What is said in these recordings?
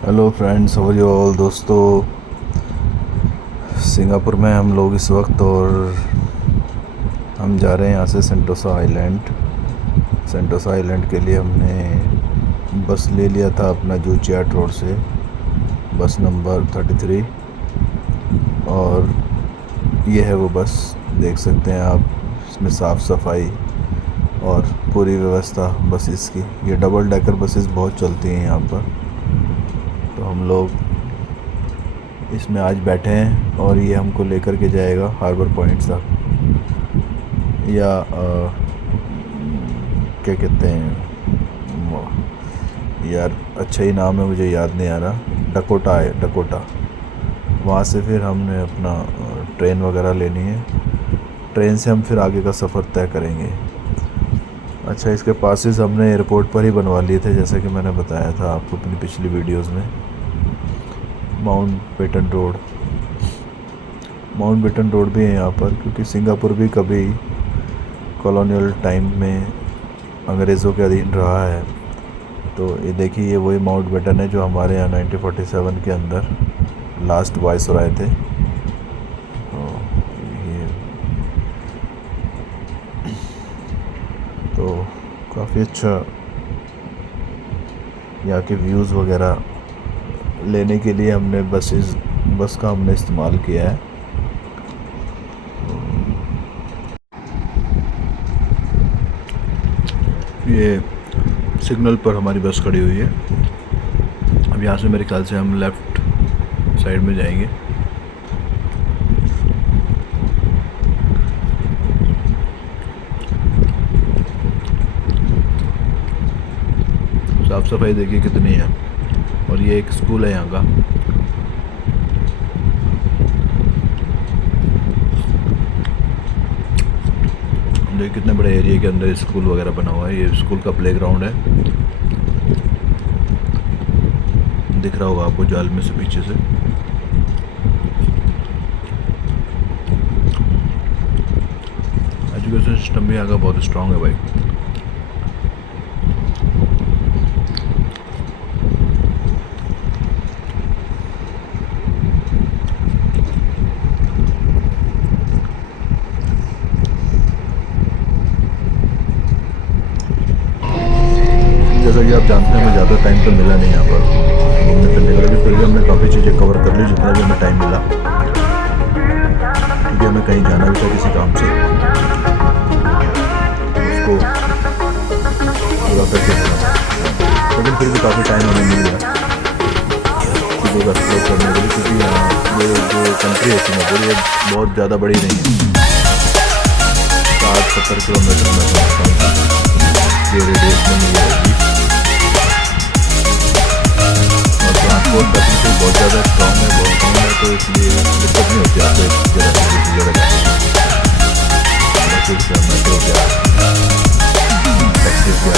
Hello friends, how are you all. दोस्तों, Singapore में हम लोग इस वक्त, और हम जा रहे हैं यहाँ से सेंटोसा आइलैंड। सेंटोसा आइलैंड के लिए हमने बस ले लिया था अपना जूचियाट रोड से, बस नंबर 33। और ये है वो बस, देख सकते हैं आप। इसमें साफ़ सफाई और पूरी व्यवस्था बस इसकी। ये डबल डेकर बसेस बहुत चलती हैं यहाँ पर। तो हम लोग इसमें आज बैठे हैं और ये हमको लेकर के जाएगा हार्बर पॉइंट तक, या क्या कहते हैं यार, अच्छा ही नाम है, मुझे याद नहीं आ रहा। डकोटा है, डकोटा। वहाँ से फिर हमने अपना ट्रेन वगैरह लेनी है। ट्रेन से हम फिर आगे का सफ़र तय करेंगे। अच्छा, इसके पासेस हमने एयरपोर्ट पर ही बनवा लिए थे, जैसा कि मैंने बताया था आपको अपनी पिछली वीडियोस में। माउंटबेटन रोड भी है यहाँ पर, क्योंकि सिंगापुर भी कभी कॉलोनियल टाइम में अंग्रेज़ों के अधीन रहा है। तो ये देखिए, ये वही माउंटबेटन है जो हमारे यहाँ 1947 के अंदर लास्ट वाइसरॉय थे। तो काफ़ी अच्छा यहाँ के व्यूज़ वगैरह लेने के लिए हमने बस का हमने इस्तेमाल किया है। ये सिग्नल पर हमारी बस खड़ी हुई है। अब यहाँ से मेरे ख्याल से हम लेफ़्ट साइड में जाएंगे। साफ़ सफाई देखिए कितनी है। और ये एक स्कूल है यहाँ का। देखिए कितने बड़े एरिया के अंदर स्कूल वगैरह बना हुआ है। ये स्कूल का प्लेग्राउंड है, दिख रहा होगा आपको जाल में से पीछे से। एजुकेशन सिस्टम भी यहाँ का बहुत स्ट्रांग है भाई। जैसा कि आप जानते हैं, हमें ज़्यादा टाइम तो मिला नहीं यहाँ पर घूमने फिरने का, लेकिन फिर भी हमने काफ़ी चीज़ें कवर कर ली जितना भी हमें टाइम मिला, क्योंकि हमें कहीं जाना भी था किसी काम से। उसको पूरा करके जाना, लेकिन फिर भी काफ़ी टाइम हमें मिल गया चीज़ों का एक्सप्लोर करने के लिए, क्योंकि यहाँ ये जो कंट्री है सिंगापुर, ये बहुत ज़्यादा बड़ी नहीं है। 60-70 किलोमीटर में समझता हूँ ये रेडियस में नहीं रहेगी। ट्रांसपोर्ट फैसिलिटी बहुत ज़्यादा स्ट्रॉन्ग है, बहुत कम है, तो इसलिए दिक्कत नहीं होती आपको एक जगह से दूसरी जगह जाने की। मेट्रो क्या, टैक्सी क्या,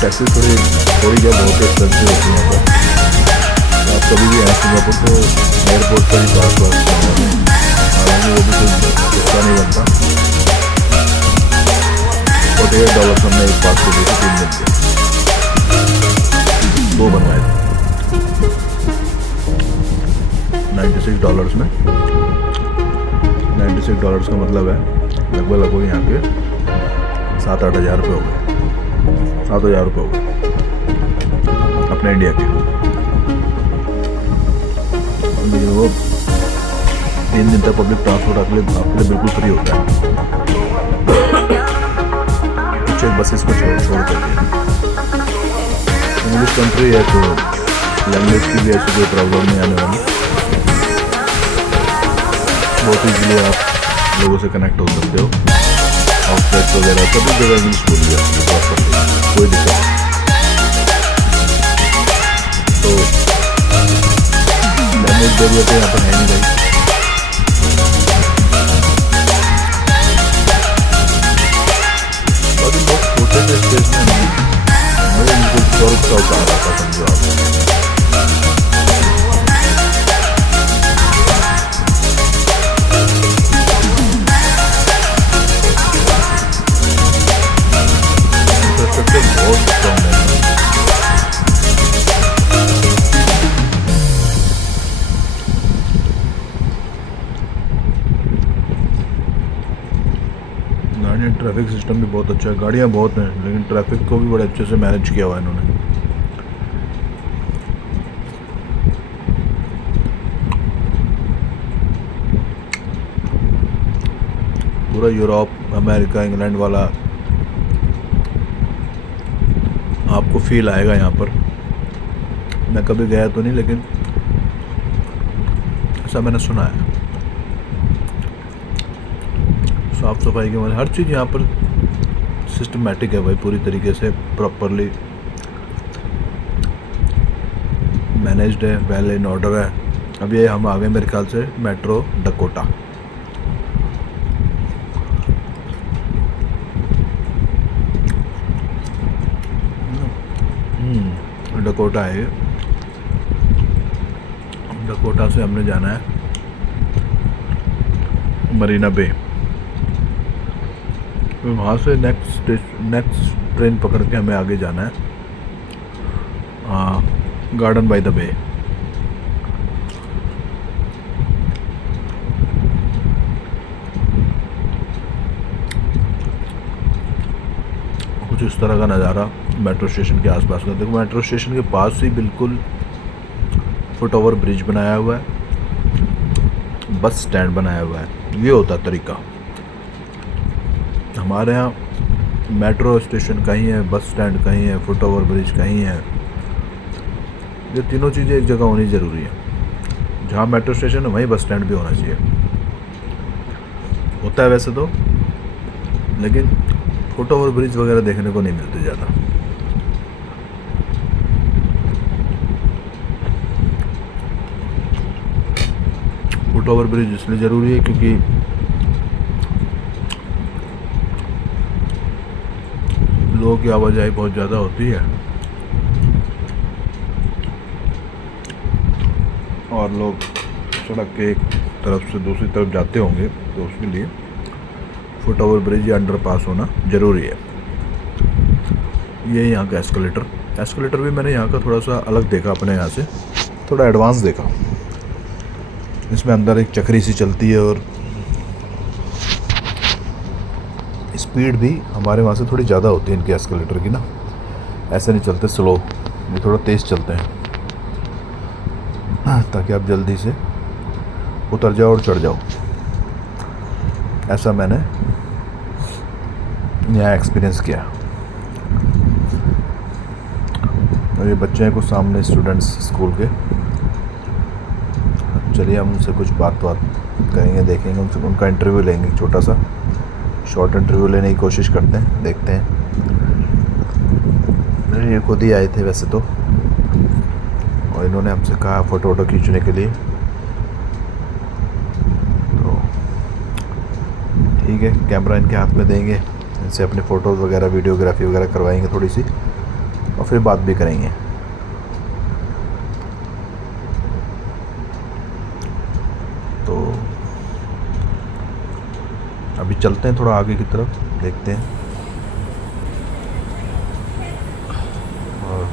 टैक्सी थोड़ी क्या बहुत एक्सपेंसिव होती है यहाँ पर। तो आप कभी भी आए सिंगापुर तो एयरपोर्ट पर ही पास हालांकि वो भी कोई सस्ता नहीं बनता। $48 हमने एक पास को दिए थे 3 दिन के, 2 बनवाए थे $96 में। $96 का मतलब है लगभग यहाँ के 7-8 हज़ार रुपये हो गए। 7 हज़ार रुपये हो गए अपने इंडिया के। वो 3 दिन तक पब्लिक ट्रांसपोर्ट आपके लिए बिल्कुल फ्री होता है, कुछ एक बसेस को छोड़ करके। इंग्लिश कंट्री है तो लैंग्वेज की भी ऐसी कोई प्रॉब्लम नहीं आने वाली। बहुत ईजिली आप लोगों से कनेक्ट हो सकते हो। ऑफिस वगैरह सभी जगह इंग्लिश बोल दिया, कोई दिक्कत नहीं। तो लैंग्वेज बैरियर तो यहाँ पर है नहीं भाई। और बहुत छोटे से स्टेशन है, मुझे बिल्कुल स्वर्ग का उतार रहा था, समझो आप। बहुत स्ट्रॉन्ग है। ट्रैफिक सिस्टम भी बहुत अच्छा है, गाड़ियाँ बहुत हैं लेकिन ट्रैफिक को भी बड़े अच्छे से मैनेज किया हुआ है इन्होंने। पूरा यूरोप, अमेरिका, इंग्लैंड वाला आपको फील आएगा यहाँ पर। मैं कभी गया तो नहीं लेकिन ऐसा मैंने सुना है। साफ़ सफाई के मतलब हर चीज़ यहाँ पर सिस्टमेटिक है भाई, पूरी तरीके से प्रॉपरली मैनेज्ड है, वेल इन ऑर्डर है। अब ये हम आ गए मेरे ख्याल से मेट्रो डकोटा। डकोटा है, डकोटा से हमने जाना है मरीना बे। तो वहाँ से नेक्स्ट ट्रेन पकड़ के हमें आगे जाना है गार्डन बाय द बे। कुछ इस तरह का नज़ारा मेट्रो स्टेशन के आसपास का। देखो मेट्रो स्टेशन के पास ही बिल्कुल फुट ओवर ब्रिज बनाया हुआ है, बस स्टैंड बनाया हुआ है। ये होता तरीका। हमारे यहाँ मेट्रो स्टेशन कहीं है, बस स्टैंड कहीं है, फुट ओवर ब्रिज कहीं है। ये तीनों चीज़ें एक जगह होनी ज़रूरी है। जहाँ मेट्रो स्टेशन है वहीं बस स्टैंड भी होना चाहिए। होता है वैसे तो, लेकिन फुट ओवर ब्रिज वगैरह देखने को नहीं मिलते ज़्यादा। फुट ओवर ब्रिज इसलिए ज़रूरी है क्योंकि लोगों की आवाजाही बहुत ज़्यादा होती है और लोग सड़क के एक तरफ से दूसरी तरफ जाते होंगे, तो उसके लिए फुट ओवर ब्रिज या अंडर पास होना ज़रूरी है। ये यहाँ का एस्केलेटर भी मैंने यहाँ का थोड़ा सा अलग देखा, अपने यहाँ से थोड़ा एडवांस देखा। इसमें अंदर एक चक्री सी चलती है और स्पीड भी हमारे वहाँ से थोड़ी ज़्यादा होती है इनके एस्केलेटर की ना। ऐसे नहीं चलते स्लो, ये थोड़ा तेज़ चलते हैं ताकि आप जल्दी से उतर जाओ और चढ़ जाओ। ऐसा मैंने यहाँ एक्सपीरियंस किया। और ये बच्चे हैं कुछ सामने, स्टूडेंट्स स्कूल के। चलिए हम उनसे कुछ बात करेंगे, देखेंगे उनसे, उनका इंटरव्यू लेंगे। छोटा सा शॉर्ट इंटरव्यू लेने की कोशिश करते हैं, देखते हैं। ये खुद ही आए थे वैसे तो, और इन्होंने हमसे कहा फ़ोटो खींचने के लिए। तो ठीक है, कैमरा इनके हाथ में देंगे, इनसे अपने फ़ोटोज़ वगैरह, वीडियोग्राफी वगैरह करवाएंगे थोड़ी सी, और फिर बात भी करेंगे। तो अभी चलते हैं थोड़ा आगे की तरफ, देखते हैं। और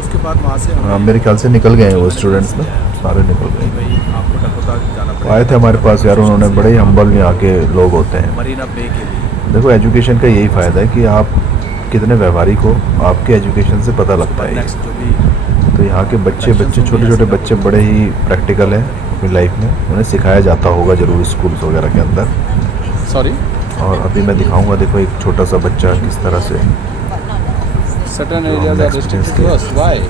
उसके बाद वहाँ से मेरे ख्याल से निकल गए हैं वो स्टूडेंट्स ना, सारे निकल गए। भाई आपको डकोटा जाना पड़ेगा। आए थे हमारे पास यार, उन्होंने बड़े ही हम्बल यहाँ के लोग होते हैं। मरीना बे के लिए देखो एजुकेशन का यही फ़ायदा है कि आप कितने व्यवहारिक हो, आपके एजुकेशन से पता लगता है। नेक्स्ट जो भी तो यहाँ के बच्चे छोटे बच्चे बड़े ही प्रैक्टिकल हैं अपनी लाइफ में, उन्हें सिखाया जाता होगा ज़रूर स्कूल्स वगैरह के अंदर। सॉरी और अभी मैं दिखाऊंगा, देखो एक छोटा सा बच्चा किस तरह से। सर्टेन तो एरियाज हम are restricted to us, why?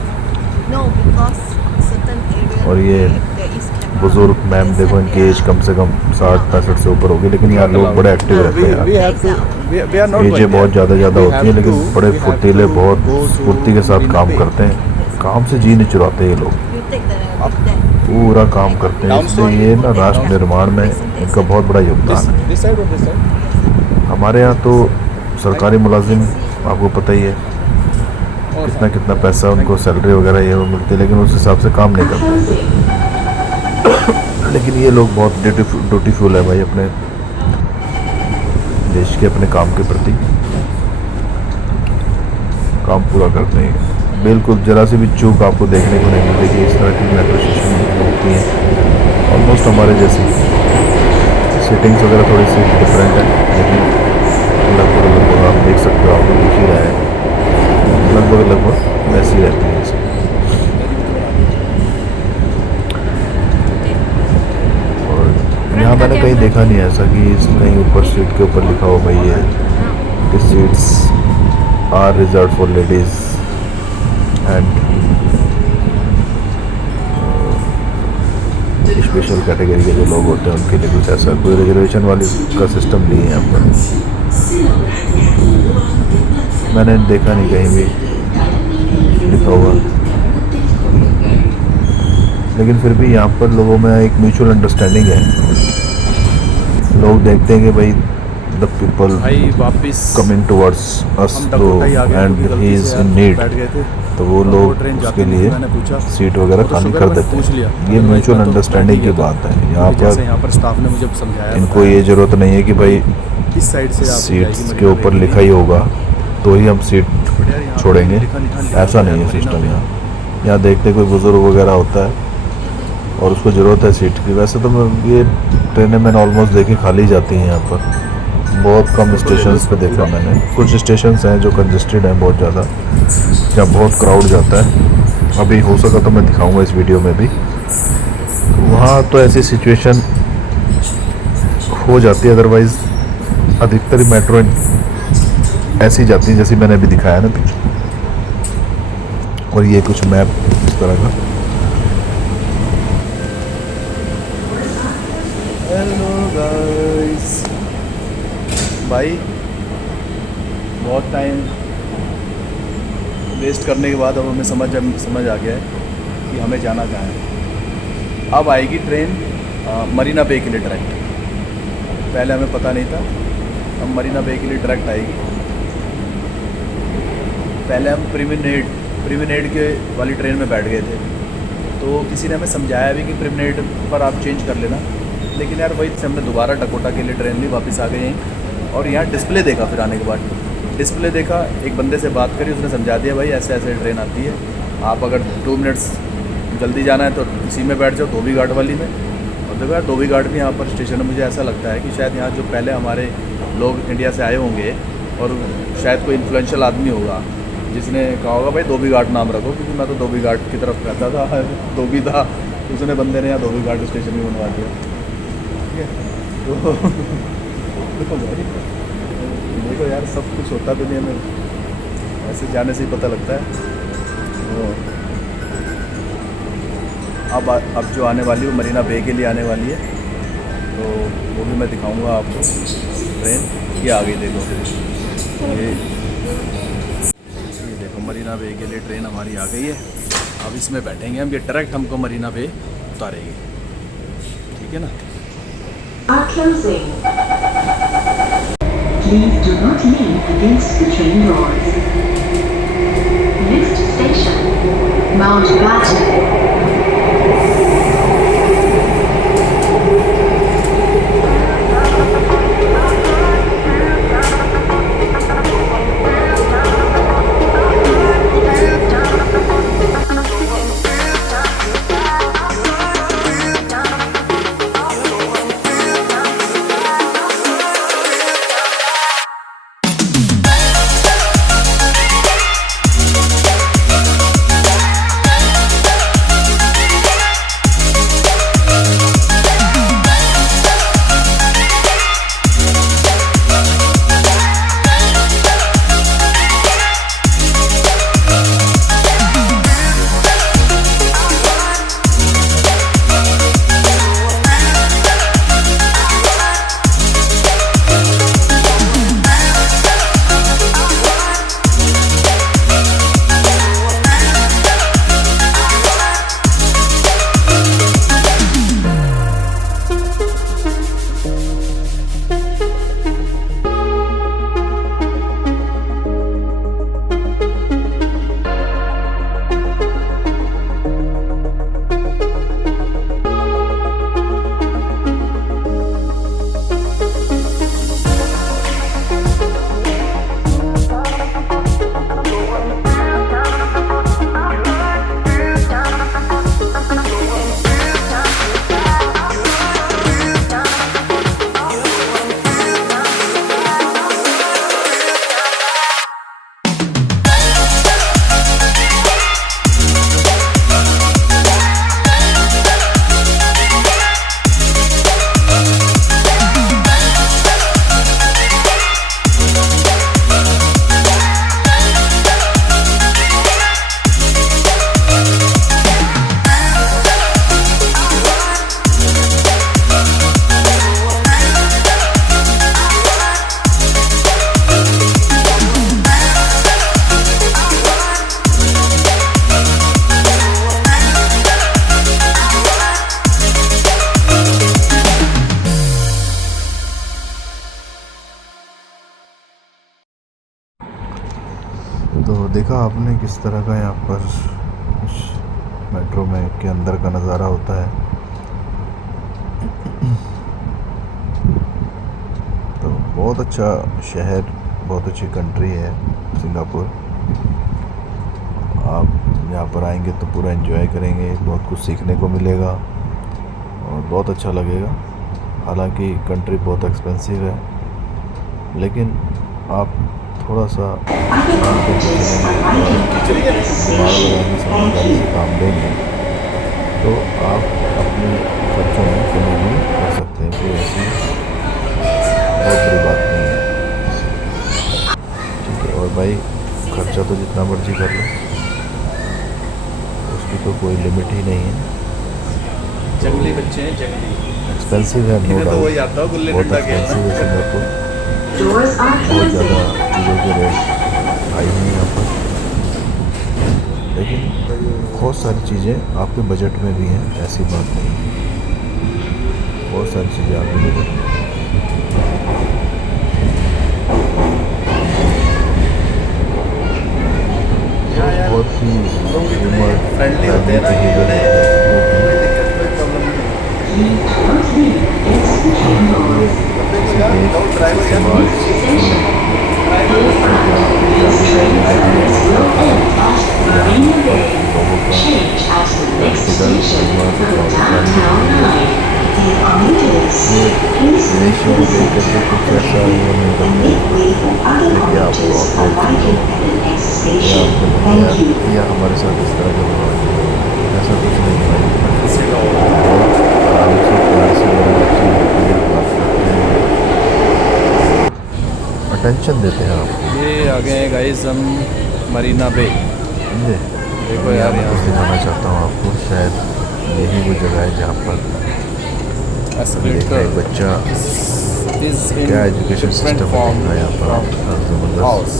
No, because certain area और ये there is camera. बुजुर्ग मैम, देखो इनकी एज कम से कम 60-65 से ऊपर होगी, लेकिन यार लोग बड़े एक्टिव रहते हैं we यार। have to we are not एजें बहुत ज़्यादा We होती have हैं, लेकिन to- बड़े we have फुर्तीले, to बहुत go to फुर्ती के साथ Marina काम Bay. करते हैं। काम से जी नहीं चुराते ये लोग, You take the that. पूरा काम करते हैं। इसलिए ये ना राष्ट्र निर्माण में इनका बहुत बड़ा योगदान है। this side or this side? हमारे यहाँ तो सरकारी मुलाजिम आपको पता ही है और कितना पैसा उनको सैलरी वगैरह ये वो मिलती है, लेकिन उस हिसाब से काम नहीं करते। लेकिन ये लोग बहुत ड्यूटीफुल है भाई, अपने देश के, अपने काम के प्रति काम पूरा करते हैं। बिल्कुल ज़रा सी भी चूक आपको देखने को नहीं मिलेगी। इस तरह की मेट्रो स्टेशन होती हैं ऑलमोस्ट हमारे जैसी। सीटिंग्स वगैरह थोड़ी सी डिफरेंट है, लेकिन लगभग आप देख सकते हो, आपको दिख ही रहा है, लगभग वैसी रहती है इसकी। और यहाँ मैंने कहीं देखा नहीं है ऐसा कि कहीं ऊपर सीट के ऊपर लिखा हो भाई ये कि seats are reserve for ladies and special category के जो लोग होते हैं उनके लिए कुछ ऐसा कोई रिजर्वेशन वाली का सिस्टम नहीं है यहाँ पर। मैंने देखा नहीं कहीं भी लिखा हुआ, लेकिन फिर भी यहाँ पर लोगों में एक म्यूचुअल अंडरस्टैंडिंग है। लोग देखते हैं कि भाई द पीपल भाई वापस कमिंग टुवर्ड्स अस हम डकोटा ही आ गए एंड क्योंकि ही गलती इज़ से इन यार नीड, बैठ गए थे। तो वो और वो लोग ट्रेन उसके जाती थी, लिए मैंने पूछा सीट वगैरह तो खाली शुक्र कर मैंने देते पूछ लिया। हैं। ये अदरवाइज म्यूचुअल मैं तो अंडरस्टैंडिंग की बैठ ही बात है। यहाँ जैसे पर यहाँ पर स्टाफ ने मुझे समझाया, इनको ये ज़रूरत नहीं है कि भाई इस साइड से आपको सीट्स जाएगी के ऊपर लिखा ही होगा तो ही हम सीट बढ़िया, यहाँ पे छोड़ेंगे, लिखा ऐसा नहीं है मरीना सिस्टम। पे। यहाँ देखते कोई बुज़ुर्ग वगैरह होता है और उसको ज़रूरत है सीट की। वैसे तो ये ट्रेनें मैंने ऑलमोस्ट देखी खाली जाती हैं यहाँ पर, बहुत कम स्टेशंस पे देखा मैंने। कुछ स्टेशंस हैं जो कंजेस्टेड हैं बहुत ज़्यादा, जहाँ बहुत क्राउड जाता है। अभी हो सका तो मैं दिखाऊंगा इस वीडियो में भी, वहाँ तो ऐसी सिचुएशन हो जाती है। अदरवाइज़ अधिकतर मेट्रो ऐसी जाती हैं जैसी मैंने अभी दिखाया ना पीछे। और ये कुछ मैप इस तरह का। हेलो गाइस, भाई बहुत टाइम वेस्ट करने के बाद अब हमें समझ आ गया है कि हमें जाना कहाँ है। अब आएगी ट्रेन मरीना बे के लिए डायरेक्ट। पहले हमें पता नहीं था, अब मरीना बे के लिए डायरेक्ट आएगी। पहले हम प्रीमिनेड के वाली ट्रेन में बैठ गए थे, तो किसी ने हमें समझाया भी कि प्रीमिनेड पर आप चेंज कर लेना, लेकिन यार वही से हमने दोबारा डकोटा के लिए ट्रेन ली, वापस आ गए यहीं। और यहाँ डिस्प्ले देखा, फिर आने के बाद डिस्प्ले देखा, एक बंदे से बात करी, उसने समझा दिया भाई ऐसे ऐसे ट्रेन आती है, आप अगर 2 मिनट्स जल्दी जाना है तो इसी में बैठ जाओ, धोबी घाट वाली में। और देखो यार धोबी घाट भी यहाँ पर स्टेशन है। मुझे ऐसा लगता है कि शायद यहाँ जो पहले हमारे लोग इंडिया से आए होंगे और शायद कोई इन्फ्लुएंशियल आदमी होगा जिसने कहा होगा भाई धोबी घाट नाम रखो, क्योंकि मैं तो धोबी घाट की तरफ रहता था, धोबी था, उसने बंदे ने यहाँ धोबी घाट स्टेशन भी बनवा दिया। ठीक है, तो देखो भाई, देखो यार सब कुछ होता दुनिया में, ऐसे जाने से ही पता लगता है। तो अब जो आने वाली है वो मरीना बे के लिए आने वाली है, तो वो भी मैं दिखाऊंगा आपको। ट्रेन ये आ गई, देखो ये देखो मरीना बे के लिए ट्रेन हमारी आ गई है। अब इसमें बैठेंगे हम, ये डायरेक्ट हमको मरीना बे उतारेगी। ठीक है ना। Are closing. Please do not lean against the train doors. Next station, Mountbatten. देखा आपने किस तरह का यहाँ पर इस मेट्रो में के अंदर का नज़ारा होता है। तो बहुत अच्छा शहर, बहुत अच्छी कंट्री है सिंगापुर। आप यहाँ पर आएंगे तो पूरा एंजॉय करेंगे, बहुत कुछ सीखने को मिलेगा और बहुत अच्छा लगेगा। हालांकि कंट्री बहुत एक्सपेंसिव है, लेकिन आप थोड़ा सा ध्यान करके चलेंगे, दिमाग लगाएंगे, समझदारी से काम लेंगे तो आप अपने खर्चों में कमी भी कर सकते हैं। कोई ऐसी बहुत बड़ी बात नहीं है, ठीक है। और भाई खर्चा तो जितना मर्जी कर लो, उसकी तो कोई लिमिट ही नहीं है। जंगली बच्चे हैं, जंगली। एक्सपेंसिव है, नो इन्हें तो वही डाउट, आता है गुल्ली बहुत डंडा एक्सपेंसिव है खेलना। सिंगापुर। Doors are बहुत ज़्यादा closing. चीज़ों के रेट हाई हैं यहाँ पर, लेकिन बहुत सारी चीज़ें आपके बजट में भी हैं, ऐसी बात नहीं है। बहुत सारी चीज़ें आपके बजट में हैं। बहुत ही लोग इतने ह्यूमर फ्रेंडली होते हैं ना कि उन्हें कोई दिक्कत, कोई प्रॉब्लम नहीं है। Please do not lean against the train doors. देखो यार, विदाउट ड्राइवर यार समाज Station. These train service will end at Marina Bay. लोगों का Change at the next station for the downtown line. Dear commuters, please ratio को देख करके कुछ ऐसा वो नहीं करते make way for other कि आप commuters arriving at the next station. Thank you. या हमारे साथ इस तरह का व्यवहार किया। ऐसा कुछ नहीं भाई, किसी का होगा। आराम से प्यार से बड़े बच्चे होते हैं, बात करते हैं, अटेंशन देते हैं आपको। ये आ गए हैं गाइस हम मरीना बे। समझे? देखो यार, मैं यहाँ कुछ दिखाना चाहता हूँ आपको, शायद यही वो जगह है जहाँ पर देखा एस्केलेटर एक बच्चा इज इन क्या एजुकेशन डिफरेंट सिस्टम है फॉर्म देखा यहाँ पर, ज़बरदस्त हाउस।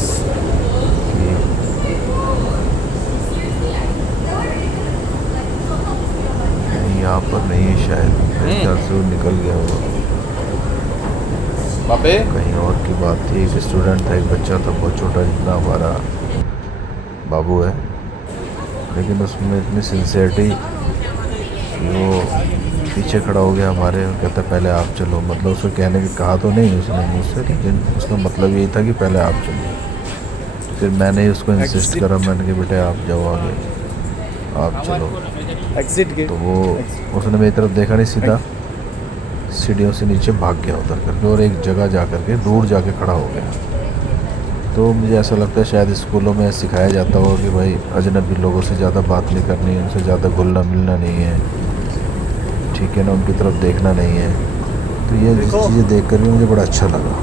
कि यहाँ पर नहीं है शायद, मेरे ख्याल से वो निकल गया होगा, बाबे कहीं और की बात थी। एक स्टूडेंट था, एक बच्चा था बहुत छोटा, जितना हमारा बाबू है, लेकिन उसमें इतनी सिंसियरिटी कि वो पीछे खड़ा हो गया हमारे, और कहता पहले आप चलो। मतलब उसको कहने की कहा तो नहीं उसने मुझसे, लेकिन उसका मतलब यही था कि पहले आप चलो। फिर मैंने ही उसको इंसिस्ट Exit. करा, मैंने कि बेटे आप जाओ आगे, आप चलो। Exit gate. तो वो उसने मेरी तरफ देखा नहीं, सीधा सीढ़ियों से नीचे भाग गया उतर करके, और एक जगह जा करके दूर जाके खड़ा हो गया। तो मुझे ऐसा लगता है शायद स्कूलों में सिखाया जाता होगा कि भाई अजनबी लोगों से ज़्यादा बात नहीं करनी है, उनसे ज़्यादा घुलना मिलना नहीं है, ठीक है ना, उनकी तरफ देखना नहीं है। तो ये देखो। चीज़ें देख कर भी मुझे बड़ा अच्छा लगा।